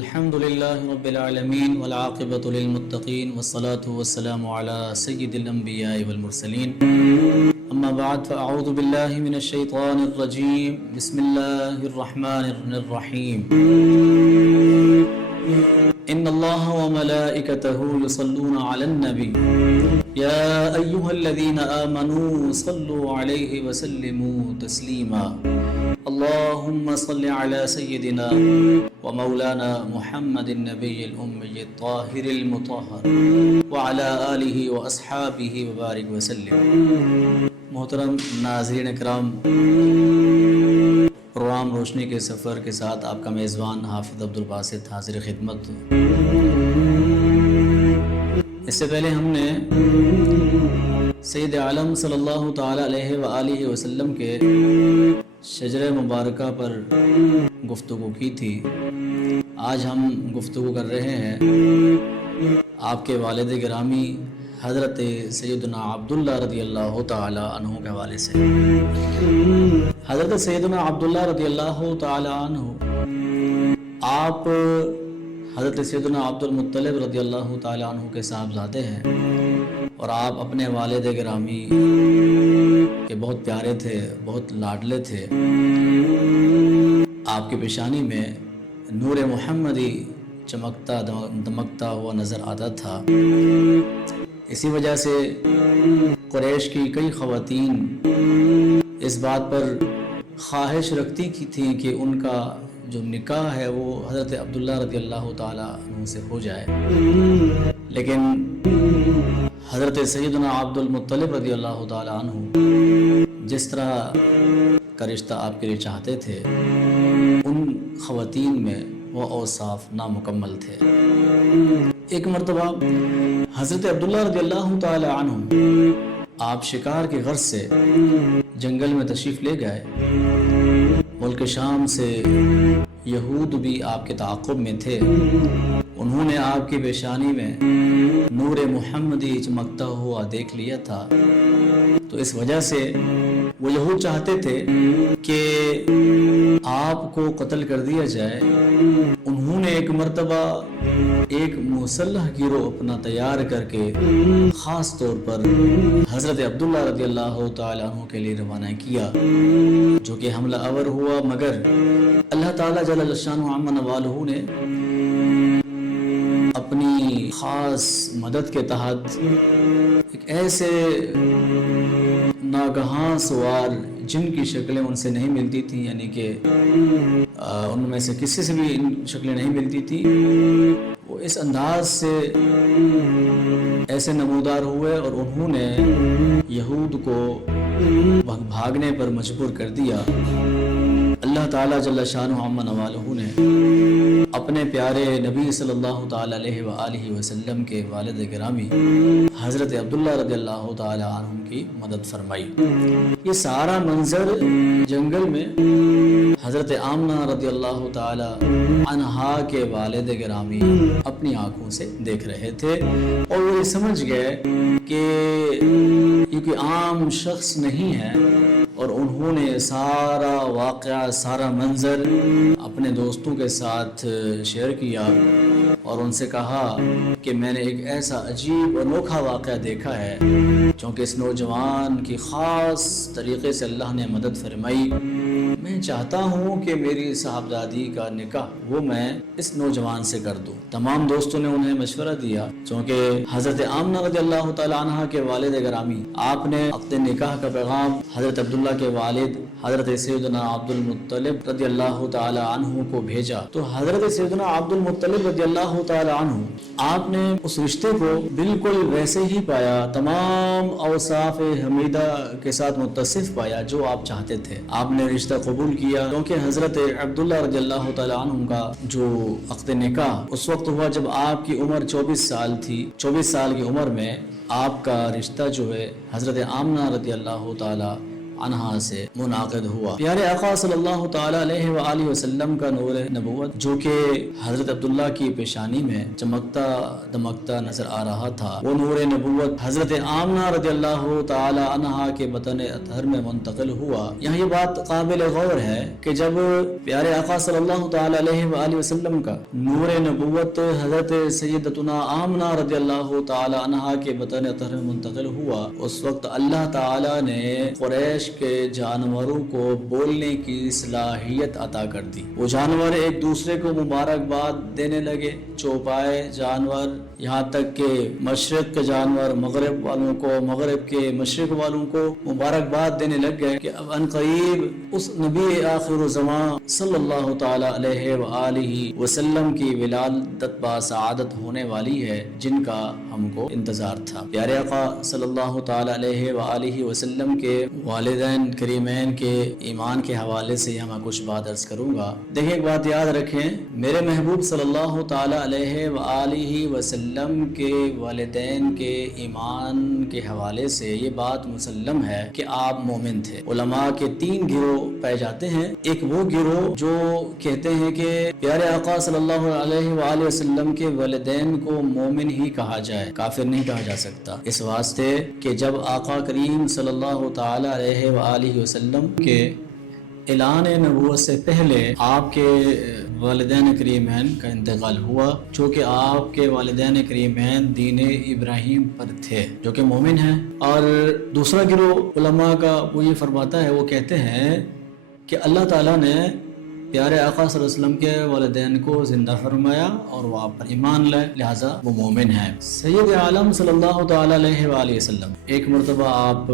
الحمد لله رب العالمين والعاقبة للمتقين والصلاة والسلام على سيد الأنبياء والمرسلين أما بعد فأعوذ بالله من الشيطان الرجيم بسم الله الرحمن الرحيم إن الله وملائكته يصلون على النبي يا أيها الذين آمنوا صلوا عليه وسلموا تسليما اللهم صل على سيدنا ومولانا محمد النبي الأمي الطاهر المطهر وعلى آله وأصحابه وبارك وسلم. محترم ناظرین اکرام، پروگرام روشنی کے سفر کے ساتھ آپ کا میزبان حافظ عبدالباسط حاضر خدمت. اس سے پہلے ہم نے سید عالم صلی اللہ تعالی علیہ وآلہ وسلم کے شجرہ مبارکہ پر گفتگو کی تھی. آج ہم گفتگو کر رہے ہیں آپ کے والد گرامی حضرت سیدنا عبداللہ رضی اللہ تعالی عنہ کے حوالے سے. حضرت سیدنا عبداللہ رضی اللہ تعالی عنہ آپ حضرت سیدنا عبد المطلب رضی اللہ تعالی عنہ کے صاحبزادے ہیں، اور آپ اپنے والد گرامی کے بہت پیارے تھے، بہت لاڈلے تھے. آپ کی پیشانی میں نور محمدی چمکتا دمکتا ہوا نظر آتا تھا. اسی وجہ سے قریش کی کئی خواتین اس بات پر خواہش رکھتی تھیں کہ ان کا جو نکاح ہے وہ حضرت عبداللہ رضی اللہ تعالی عنہ سے ہو جائے، لیکن حضرت سیدنا عبد المطلب رضی اللہ تعالی عنہ جس طرح کا رشتہ آپ کے لیے چاہتے تھے، ان خواتین میں وہ اوصاف نامکمل تھے. ایک مرتبہ حضرت عبداللہ رضی اللہ تعالی عنہ آپ شکار کی غرض سے جنگل میں تشریف لے گئے. ملک شام سے یہود بھی آپ کے تعاقب میں تھے. انہوں نے آپ کی پیشانی میں نور محمدی چمکتا ہوا دیکھ لیا تھا، تو اس وجہ سے وہ یہود چاہتے تھے کہ آپ کو قتل کر دیا جائے. انہوں نے ایک مرتبہ ایک مسلح گروہ اپنا تیار کر کے خاص طور پر حضرت عبداللہ رضی اللہ تعالی عنہ کے لیے روانہ کیا، جو کہ حملہ آور ہوا، مگر اللہ تعالیٰ جل شانہ عما نوالہ نے اپنی خاص مدد کے تحت ایک ایسے ناگہاں سوار جن کی شکلیں ان سے نہیں ملتی تھیں، یعنی کہ ان میں سے کسی سے بھی ان شکلیں نہیں ملتی تھی، وہ اس انداز سے ایسے نمودار ہوئے اور انہوں نے یہود کو بھاگنے پر مجبور کر دیا. اللہ تعالیٰ جل شانہ عما نوالہ نے اپنے پیارے نبی صلی اللہ تعالی علیہ وآلہ وسلم کے والد گرامی حضرت عبداللہ رضی اللہ تعالی عنہ کی مدد فرمائی. یہ سارا منظر جنگل میں حضرت آمنہ رضی اللہ تعالی عنہا کے والد گرامی اپنی آنکھوں سے دیکھ رہے تھے، اور وہ یہ سمجھ گئے کہ یہ کوئی عام شخص نہیں ہے، اور انہوں نے سارا واقعہ، سارا منظر اپنے دوستوں کے ساتھ شیئر کیا اور ان سے کہا کہ میں نے ایک ایسا عجیب اور انوکھا واقعہ دیکھا ہے، چونکہ اس نوجوان کی خاص طریقے سے اللہ نے مدد فرمائی. میں چاہتا ہوں کہ میری صاحبزادی کا نکاح وہ میں اس نوجوان سے کر دوں. تمام دوستوں نے انہیں مشورہ دیا، چونکہ حضرت آمنہ رضی اللہ تعالی عنہ کے والد گرامی آپ نے عقد نکاح کا پیغام حضرت عبداللہ کے والد حضرت سیدنا عبد المطلب رضی اللہ تعالی عنہ کو بھیجا. تو حضرت سیدنا عبد المطلب رضی اللہ تعالی عنہ آپ نے اس رشتے کو بالکل ویسے ہی پایا، تمام اوصاف حمیدہ کے ساتھ متصف پایا جو آپ چاہتے تھے. آپ نے رشتہ قبول کیا، کیونکہ حضرت عبداللہ رضی اللہ تعالی عنہ کا جو عقد نکاح اس وقت ہوا جب آپ کی عمر 24 سال تھی. 24 سال کی عمر میں آپ کا رشتہ جو ہے حضرت آمنہ رضی اللہ تعالی عنہا سے منعقد ہوا۔ پیارے آقا صلی اللہ تعالیٰ علیہ وآلہ وسلم کا نور نبوت جو کہ حضرت عبداللہ کی پیشانی میں چمکتا دمکتا نظر آ رہا تھا، وہ نور نبوت حضرت آمنہ رضی اللہ تعالیٰ عنہا کے بطن اطہر میں منتقل ہوا۔ یہاں یہ بات قابل غور ہے کہ جب پیارے آقا صلی اللہ تعالیٰ علیہ وآلہ وسلم کا نور نبوت حضرت سیدتنا آمنہ رضی اللہ تعالیٰ عنہا کے بطن اطہر میں منتقل ہوا، اس وقت اللہ تعالیٰ نے قریش کے جانوروں کو بولنے کی صلاحیت عطا کر دی۔ وہ جانور ایک دوسرے کو مبارکباد دینے لگے، چوپائے جانور، یہاں تک کہ مشرق کے جانور مغرب والوں کو، مغرب کے مشرق والوں کو مبارکباد دینے لگ گئے کہ اب ان قریب اس نبی آخر الزمان صلی اللہ تعالیٰ علیہ وآلہ وسلم کی ولادت با سعادت ہونے والی ہے جن کا ہم کو انتظار تھا۔ پیارے آقا صلی اللہ تعالیٰ علیہ وآلہ وسلم کے والدین کریمین کے ایمان کے حوالے سے یہاں میں کچھ بات عرض کروں گا۔ دیکھیں ایک بات یاد رکھیں، میرے محبوب صلی اللہ تعالیٰ علیہ وآلہ وسلم کے والدین کے ایمان کے حوالے سے یہ بات مسلم ہے کہ آپ مومن تھے۔ علماء کے 3 گروہ پائے جاتے ہیں۔ ایک وہ گروہ جو کہتے ہیں کہ پیارے آقا صلی اللہ علیہ وآلہ وسلم کے والدین کو مومن ہی کہا جائے، کافر نہیں کہا جا سکتا، اس واسطے کہ جب آقا کریم صلی اللہ تعالی علیہ وآلہ وسلم کے اعلان نبوت سے پہلے آپ کے والدین کریمین کا انتقال ہوا، چونکہ آپ کے والدین کریمین دین ابراہیم پر تھے جو کہ مومن ہیں۔ اور دوسرا گروہ علماء کا وہ یہ فرماتا ہے، وہ کہتے ہیں کہ اللہ تعالیٰ نے پیارے آقا صلی اللہ علیہ وسلم کے والدین کو زندہ فرمایا اور وہ آپ پر ایمان لائے، لہٰذا وہ مومن ہیں۔ سید عالم صلی اللہ تعالیٰ علیہ وآلہ وسلم ایک مرتبہ آپ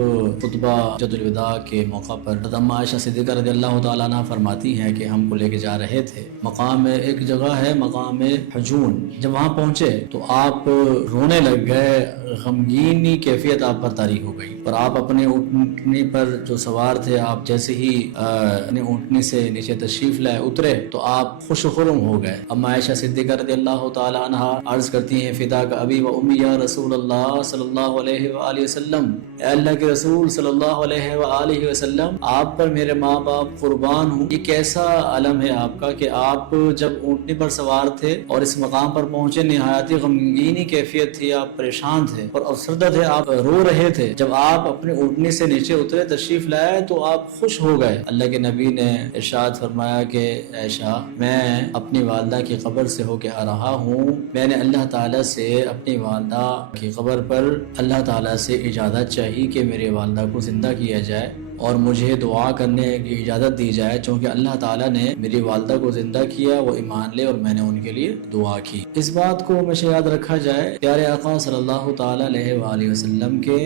خطبہ حجۃ الوداع کے موقع پر حضرت عائشہ صدیقہ رضی اللہ تعالیٰ عنہ فرماتی ہیں کہ ہم کو لے کے جا رہے تھے مقام، ایک جگہ ہے مقام حجون، جب وہاں پہنچے تو آپ رونے لگ گئے، غمگینی کیفیت آپ پر طاری ہو گئی، اور آپ اپنے اونٹنی پر جو سوار تھے، آپ جیسے ہی اپنے اونٹنی سے نیچے تشریف اترے تو آپ خوش و خرم ہو گئے۔ اما عائشہ صدیقہ رضی اللہ تعالی عنہ عرض کرتی ہیں، فدا کا ابی و امی یا رسول اللہ صلی اللہ علیہ وآلہ وسلم، اے اللہ کے رسول صلی اللہ علیہ وآلہ وسلم، آپ پر میرے ماں باپ قربان ہوں، یہ کیسا علم ہے آپ کا کہ آپ جب اونٹنی پر سوار تھے اور اس مقام پر پہنچے، نہایت غمگینی کیفیت تھی، آپ پریشان تھے اور افسردہ تھے، آپ رو رہے تھے، جب آپ اپنے اونٹنی سے نیچے اترے تشریف لائے تو آپ خوش ہو گئے۔ اللہ کے نبی نے ارشاد فرمایا کہ عائشہ، میں اپنی والدہ کی قبر سے ہو کے آ رہا ہوں، میں نے اللہ تعالیٰ سے اپنی والدہ کی قبر پر اللہ تعالیٰ سے اجازت چاہی کہ میرے والدہ کو زندہ کیا جائے اور مجھے دعا کرنے کی اجازت دی جائے، چونکہ اللہ تعالیٰ نے میری والدہ کو زندہ کیا، وہ ایمان لے اور میں نے ان کے لیے دعا کی۔ اس بات کو ہمیشہ یاد رکھا جائے، پیارے آقا صلی اللہ تعالیٰ علیہ وآلہ وسلم کے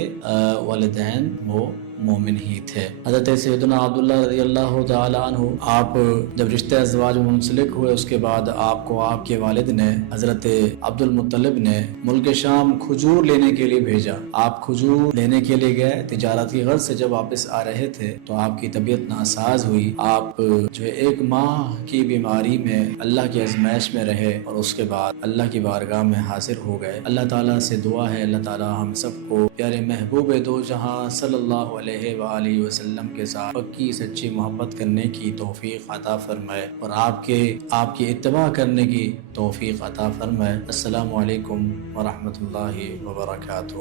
والدین وہ مومن ہی تھے۔ حضرت سیدنا عبداللہ رضی اللہ تعالی عنہ، آپ جب رشتہ ازواج میں منسلک ہوئے، اس کے بعد آپ کو آپ کے والد نے حضرت عبد المطلب نے ملک شام کھجور لینے کے لیے بھیجا۔ آپ کھجور لینے کے لیے گئے، تجارت کی غرض سے جب واپس آ رہے تھے تو آپ کی طبیعت ناساز ہوئی، آپ جو 1 ماہ کی بیماری میں اللہ کی آزمائش میں رہے اور اس کے بعد اللہ کی بارگاہ میں حاضر ہو گئے۔ اللہ تعالیٰ سے دعا ہے اللہ تعالیٰ ہم سب کو پیارے محبوب دو جہاں صلی اللہ علیہ وآلہ وسلم کے ساتھ پکی سچی محبت کرنے کی توفیق عطا فرمائے اور آپ کی اتباع کرنے کی توفیق عطا فرمائے۔ السلام علیکم ورحمۃ اللہ وبرکاتہ۔